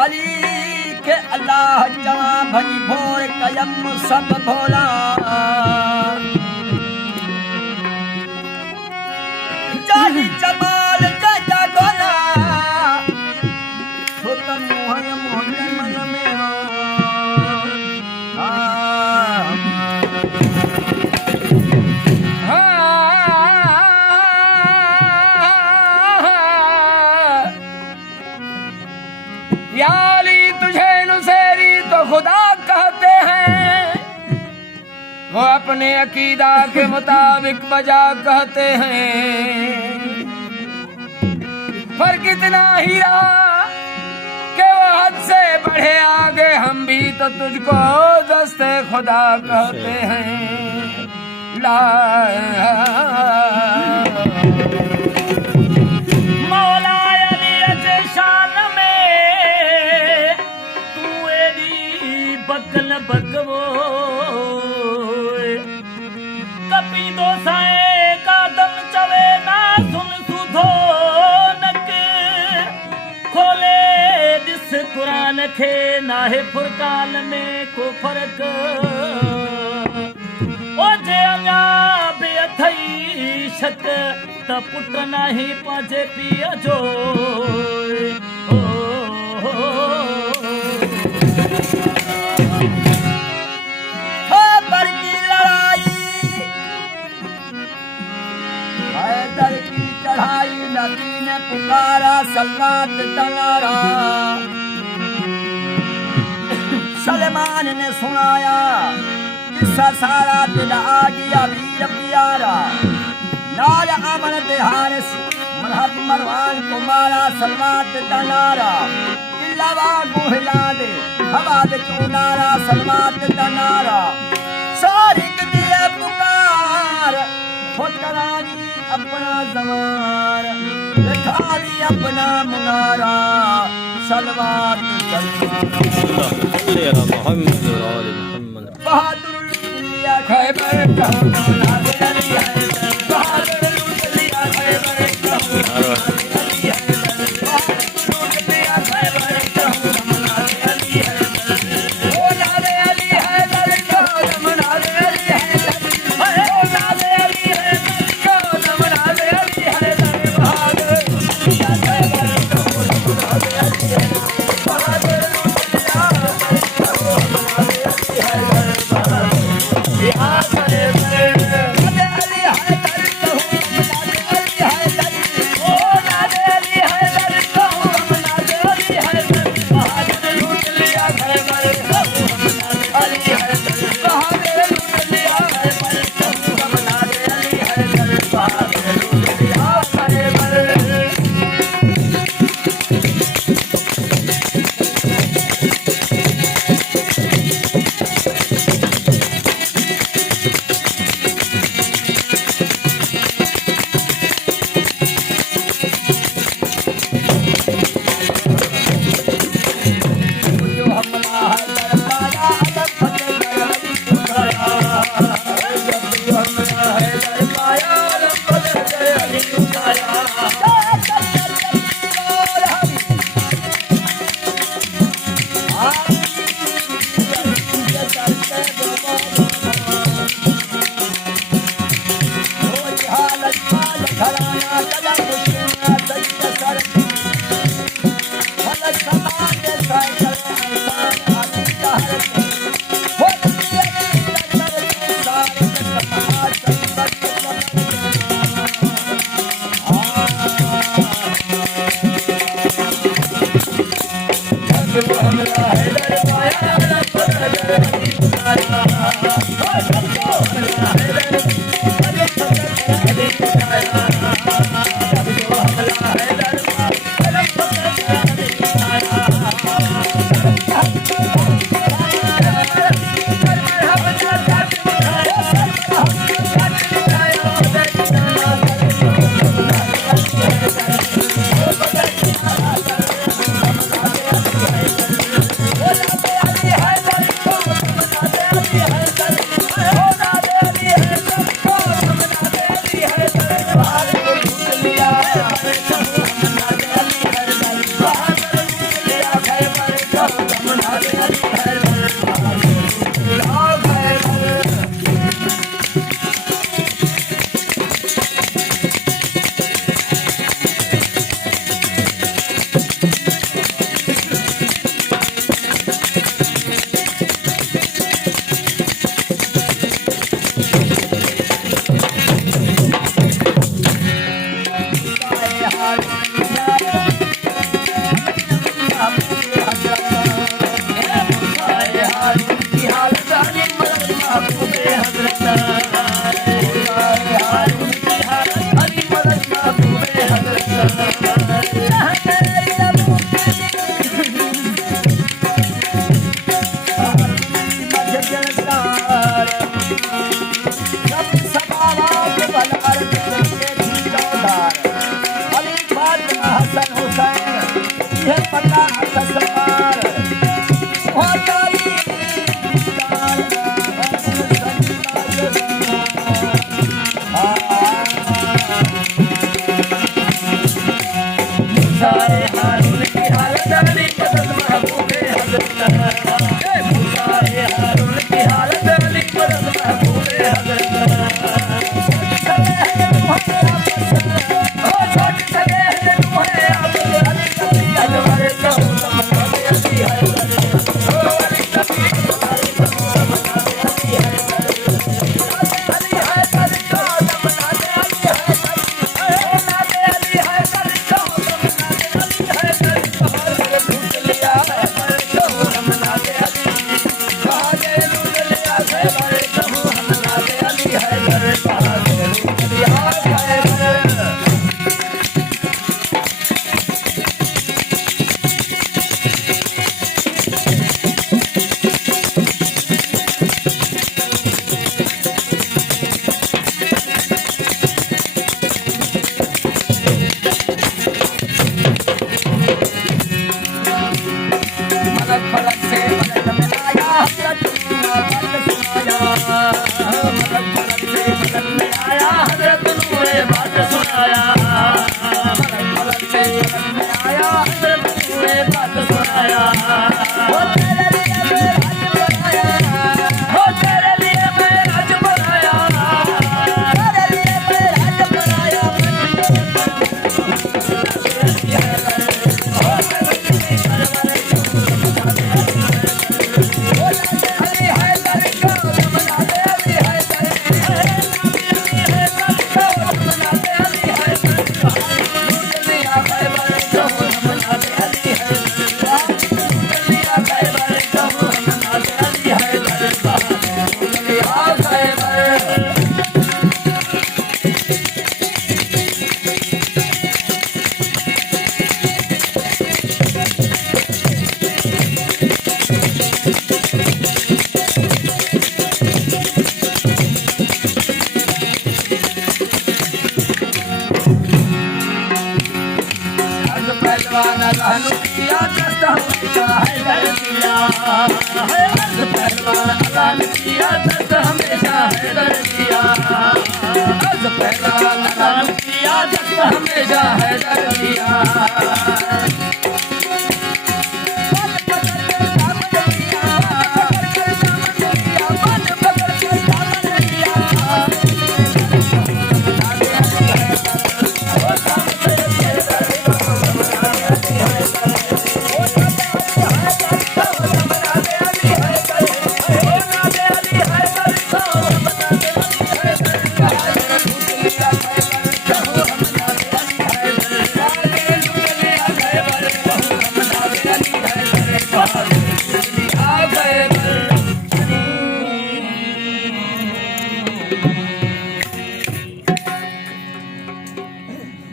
अली के अल्लाह जवा भई भोर कयम सब भोला जानी जमाल जजा गोला सुतन मोहन मोहन मन में याली तुझे नुसेरी तो खुदा कहते हैं, वो अपने अकीदा के मुताबिक बजा कहते हैं। पर कितना हीरा के वो हद से बढ़े आगे, हम भी तो तुझको दस्ते खुदा कहते हैं। ला बकवो कपी दो साए का दम चवे ना सुन सुधो नक खोले जिस कुरान खे ना है फुरकान में को फर्क ओ जे अञा बे अथई शक त पुट नाही पाजे पिय जो चढ़ाई नबी ने पुकारा सलवात तनारा। सलमान ने सुनाया किस्सा सारा दिल आ गया वीर प्यारा। नाल अमन देहारिस मरहब मरवान को मारा सलवात तनारा। किलावा गुहिला दे हवा दे चुनारा सलवात तनारा। सारी दिए पुकार फुटरानी अपना जमार खाली अपना मुनारा सलवात बहादुर लिया खैबर का बहादुर लिया खैबर का है पहलवान अल्लाह ने किया दस्त हमेशा हैदर किया है अर्ज पहलवान अल्लाह ने किया दस्त हमेशा हैदर किया अर्ज पहलवान अल्लाह ने किया दस्त हमेशा हैदर किया